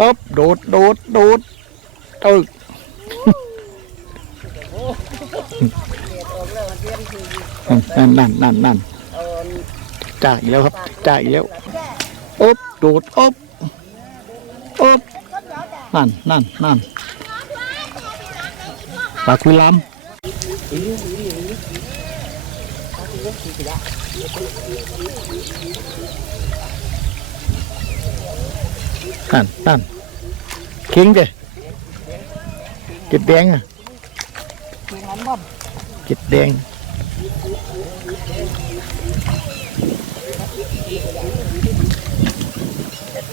ต๊บโดดโดดโดดตึกนั่นนั่นนั่นนั่นจ่ายแล้วครับจ่ายแล้วอบโดดอบอบนั่นนั่นนั่นปลาคุยลำ นั่นนั่นเข่งเด้เก็ดแดงอะเก็ดแดง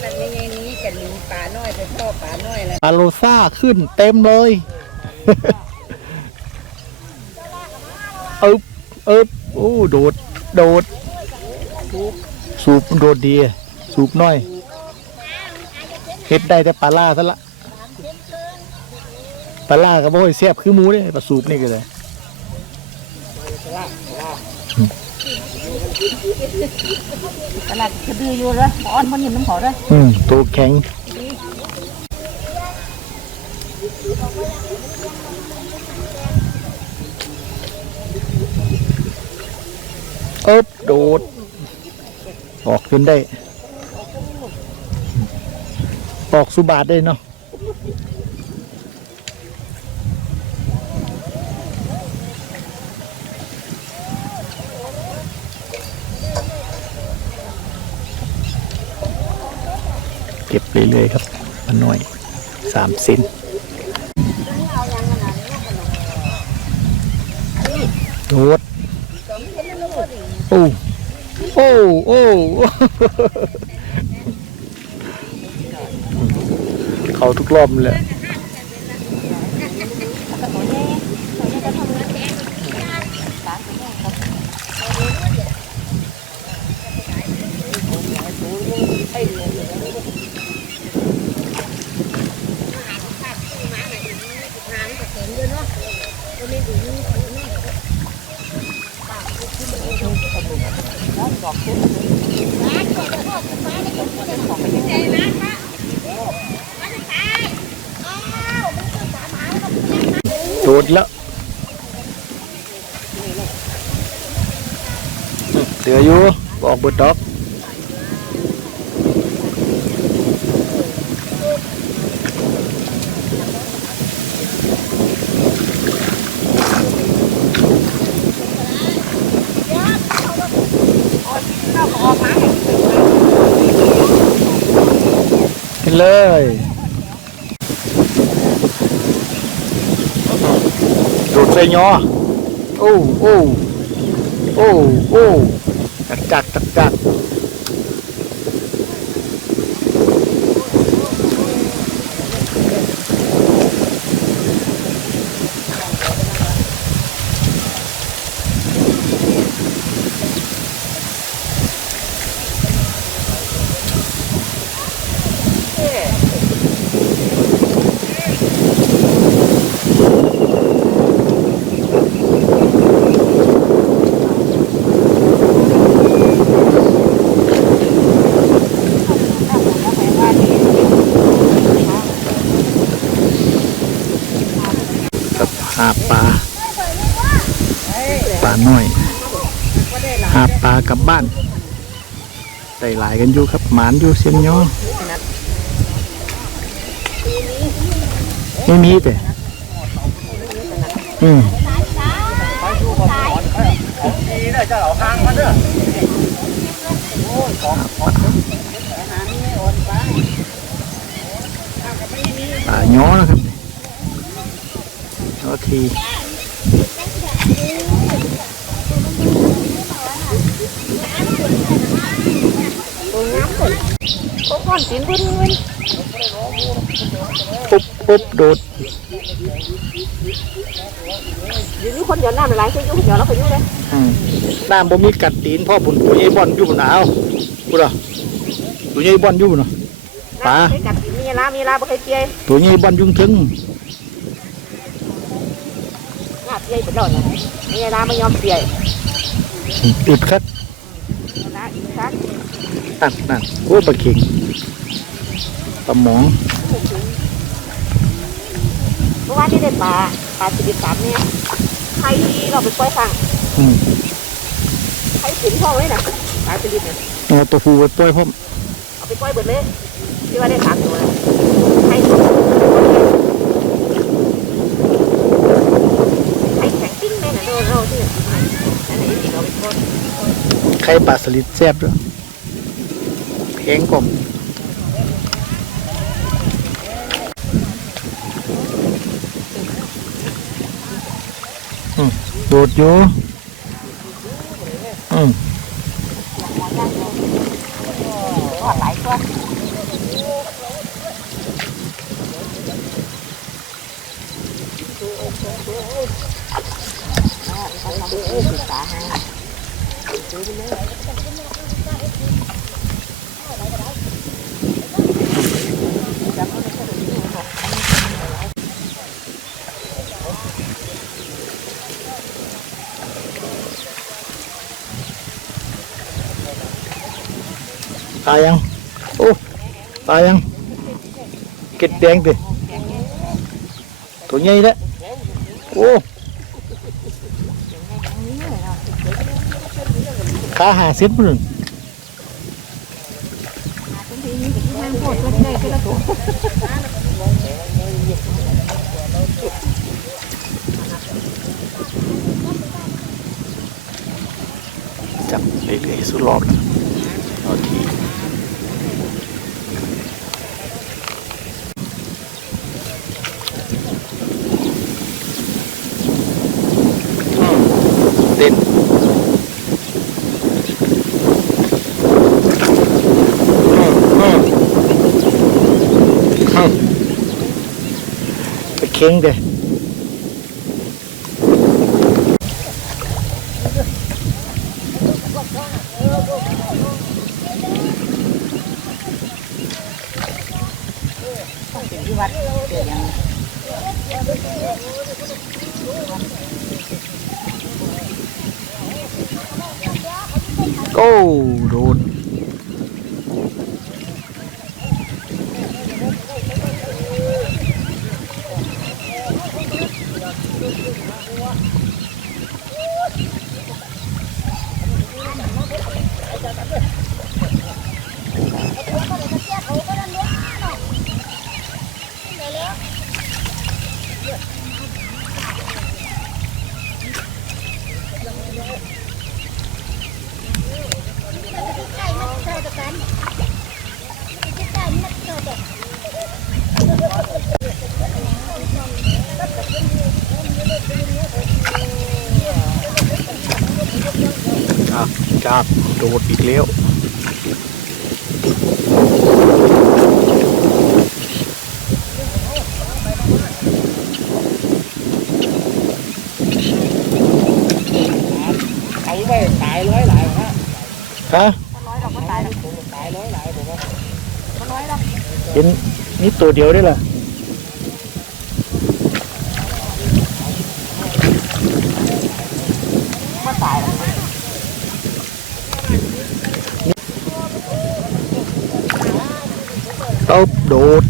มันไม่ไงนี้กันหนีป่าน้อยไปพ่อป่าน้อยแล้วปลาโลซ่าขึ้นเต็มเลยอึบอึบโอ้โดด โดด สูบโดดดี สูบน้อย เฮ็ดได้แต่ปลาล่าซะละปลาล่าก็บ่ค่อยแซ่บคือหมูเด้ปลาสูบนี่ก็เลยตลาดกระดืออยู่แล้วอ่อนมันยิ้มน้ำหอด้วยอืมตัวแข็งเอิบโดด ออกขึ้นได้ ออกสุบาทได้เนาะเก็บเรื่อยๆครับมันหน่อยสามเซนโดดโอ้ โอ้ โอ้ เขาทุ กล้อมแหละ โดดแล้วเหลืออยู่บอกบดดอกกินเลย ดดใส่ยอโอ้โอ้โอ้โอ้จักจักจักจักกับหาปลา ปลาน้อย หาปลากลั บ้านได้หลายกันอยู่ครับหมานอยู่เสียงยอไม่มีแต่อืมปลาย้อนะครับย้อทีก็ ก้อนตีนพุ่นเงินปุ๊บปุ๊บโดดอยู่นี่คนเดียวน้ำหลายคนอยู่คนเดียวแล้วไปอยู่เลยอืมน้ำบ่มีกัดตีนพ่อผุนตัวใหญ่บอนอยู่บนหนาวพูดเหรอตัวใหญ่บอนอยู่บนเนาะปลาเคยกัดมีลามีลาบ่เคยเจียตัวใหญ่บอนยุ่งถึงงาเจียเป็นดอนนะมีลาไม่ยอมเจียอึดครับลาอีกครั้งนั่นนั่นโอ้ปลาเข่งป ลาลาหมองเพราะว่านี่ได้ปลาปลาชนิดสามเนี่ยใครเราไปปล่อยฟังอืมใครถึงพ่อไว้น่ะปลาชนิดเนี่ยเอาตัวผู้ไปปล่อยพร้อมเอาไปปล่อยเบิดเลยที่ว่าได้สามตัวน่ะใครถึงใครแข็งติ้งแม่น่ะเราเราที่อันไหนที่เราไปปล่อยไข่ปลาสลิดแซ่บด้วยแพงกล่อ มอืมโดดอยู่อืมทอดหลาย ตายยัง โอ้ ตายยัง เก็ดแดงดิตัวใหญ่แล้วโอ้ขาหาเส้นพุ่นจับเรื่อยๆสุดรอบแล้วเอาทีอืมเต้นอืมอืมอืม ไปเค้งเด้ ที่วัดเกิดยัง โก้โดนจับจับ โดดอีกแล้วไอ้ไปตายร้อยหลายฮะฮะร้อยเราก็ตายแล้วตายร้อยหลายผมว่าร้อยแล้วเห็นนี่ตัวเดียวได้ล่ะ ก็ตายแล้ว เอาโดด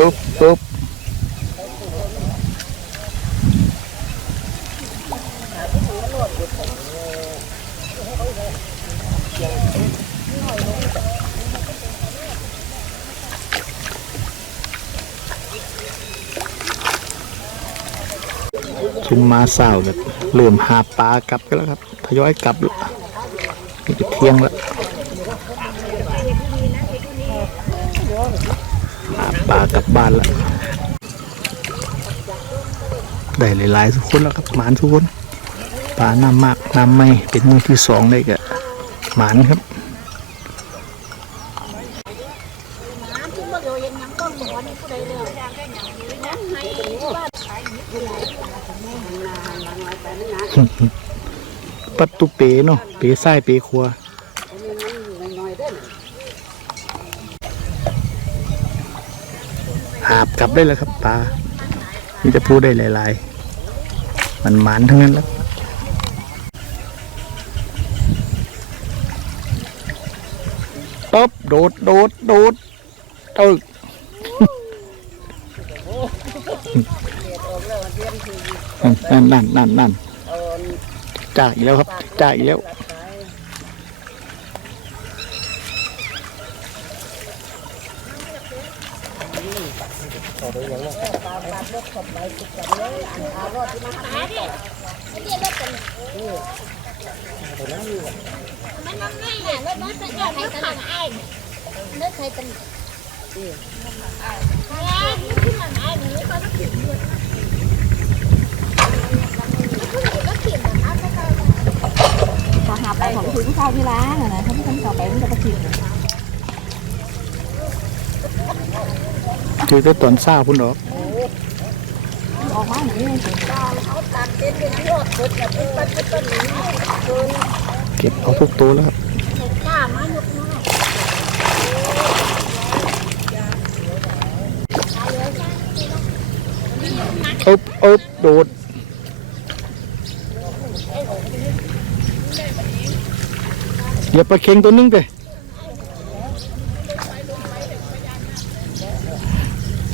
ปุ๊บปุ๊บชุมมาสาวแบบเริ่มหาปลากลับกันแล้วครับ ทยอยกลับแล้วนี่ก็เที่ยงแล้ว หาปลากลับบ้านแล้วได้หลายๆทุกคนแล้วครับหมานทุกคนปลาน้ำมากน้ำไม่เป็นมือที่สองเลยกะหมานครับปัตตุเปเนาะเปซ้ายเปขว หาบกลับได้แล้วครับปลานี่จะพูดได้หลายๆ มันหมานทั้งนั้นแล้วต๊บโดดโดดโดดตึกนั่นนั่นนั่นนั่นจ่าอีกแล้วครับจ่าอีกแล้ว มันมันง่ายอะรถมันจะยอดให้ตลาดไอ้เนื้อไทยเป็นที่มันไอ้หนูก็ต้องเขียนด้วยก็เขียนแบบนั้นก็ได้พอหาไปของคุยผู้เฒ่าที่ร้านอะนะถ้าพี่คนต่อไปมันจะประ คือแต่ตอนเศร้าพุ่นดอกออกมาหนูนี่สิเก็บเอาทุกตัวแล้วครับกล้ามายกมืออึบอึบโดดอย่าไปเค็งตัวนึงไป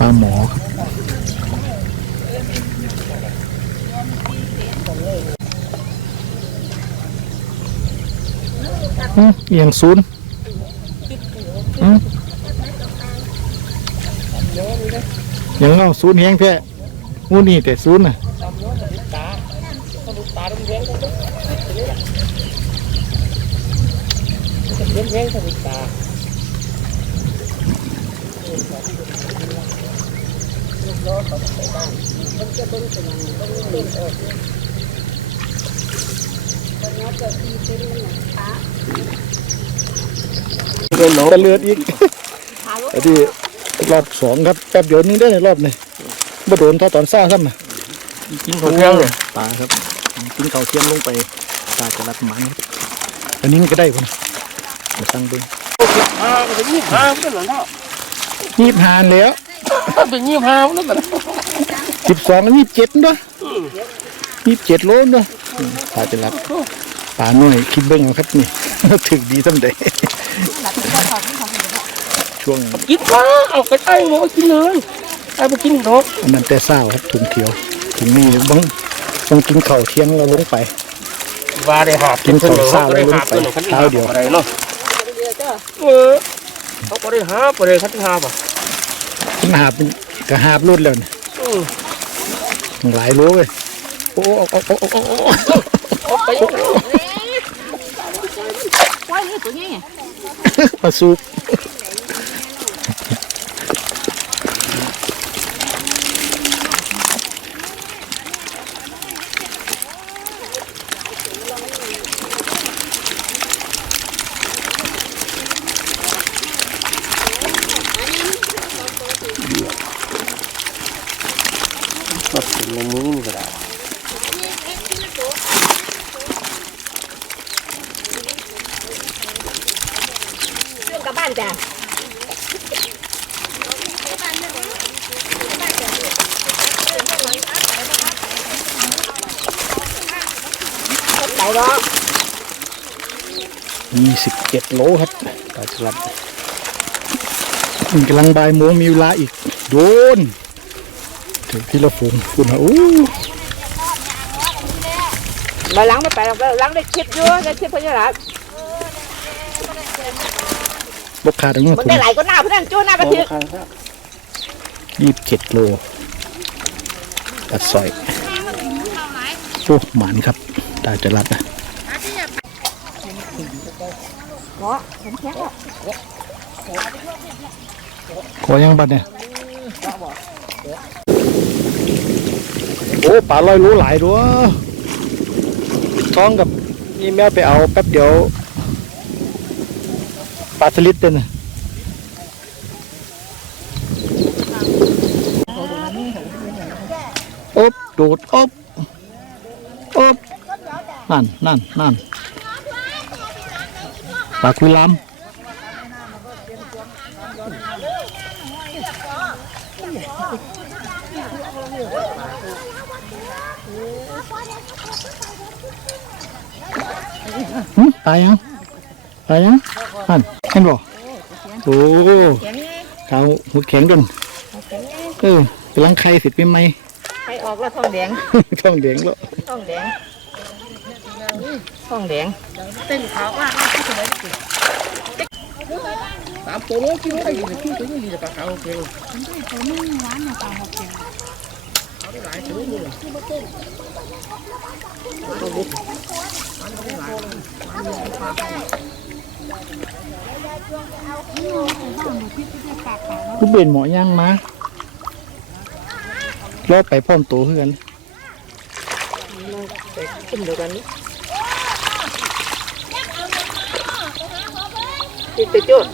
ลาหมอครับอืม เอียงศูนย์อืมยังเอาศูนย์แห้งแท้งูนี่แต่ศูนย์น่ะ จะเลือดอีกอันนี้รอบสองครับแป๊บเดียวนึงได้ในรอบนี้บ่โดนเท่าตอนซ่าซ้ำนะกินข้าวเที่ยงเลยปลาครับกินข้าวเทียมลงไปปลาจะรัดมันครับอันนี้มันก็ได้คนมาสั่งเบิ้งอ่าเป็นยี่ห้าเป็นหรอเนาะยี่สิบห้าแล้วเป็นยี่ห้าแล้วมันสิบสองยี่สิบเจ็ดเนาะยี่สิบเจ็ดโลเนาะอืมปลาจะรัดปลาหน่อยคิดเบิ้งเอาครับนี่ถึงดีสำเด็จ ช่วงกินข้าวเอากระไอ้หมูกินเลยไอ้พวกกินรถอันนั้นแต่เศร้าครับถุงเขียวถุงนี้บังต้องกินข้าวเที่ยงเราลงไปว่าได้หาบกินข้าวซ่าก็แล้ได้วลหางบไปตัวหนึ่งคันเท้าเดียวอะไรเนาะเออเขาก็ได้หาบอะไรคันหาบอะขึ้นหาบเป็นกระหาบรุดแล้วเนี่ยอืมหลายโลเลยโอ้โอ้โอ้โอ้โอ้โอ้เอาไปว่านี่ตัวนี้มาสูบก็ถึงในมือ นี่ก็ได้เรื่องกับบ้านจ้ะไหนเนาะ ยี่สิบ เจ็ดโลครับปลาฉลับมันกำลังบ่ายโมงมีเวลาอีก โดน ถึงที่ละฝูงคุณฮะอู้มาล้างไม่ไปหรอกล้างได้คลิปอยู่ได้คลิปเพื่อนหรอบกขาดตรงนี้มันถุงได้หลายก็หน้าเพื่อนจู้หน้าประทิยี่สิบเจ็ดโลปลาสร้อยโอ้หมานครับตาจะรัดนะ เพราะฉันแค่ขอยังบัดเนี่ยโอ้ปลาลอยรู้หลายด้วยท้องกับนี่แม่ไปเอาแป๊บเดียวปลาสลิดเต้นน่ะอบโดดอบอบนั่นนั่นนั่น ปลาคุยลามหึตายยังตายยังนั่นเห็นบ่โอ้แข็งไงเท้าหัวแข็งจนแข็งไงเออกำลังไข่สิเป็นไหมใครออกแล้วทองแดงช่องแดงแล้วทองแดง ทองแดงเต้นขาวว่าสามตัวโลกิโลได้ยินชื่อตัวนี้จะปลาขาวโอเคกูเป็นหมอย่างมารอไปพร้อมโตเพื่อนขึ้นเดียวกันนี่ ติดไปจุด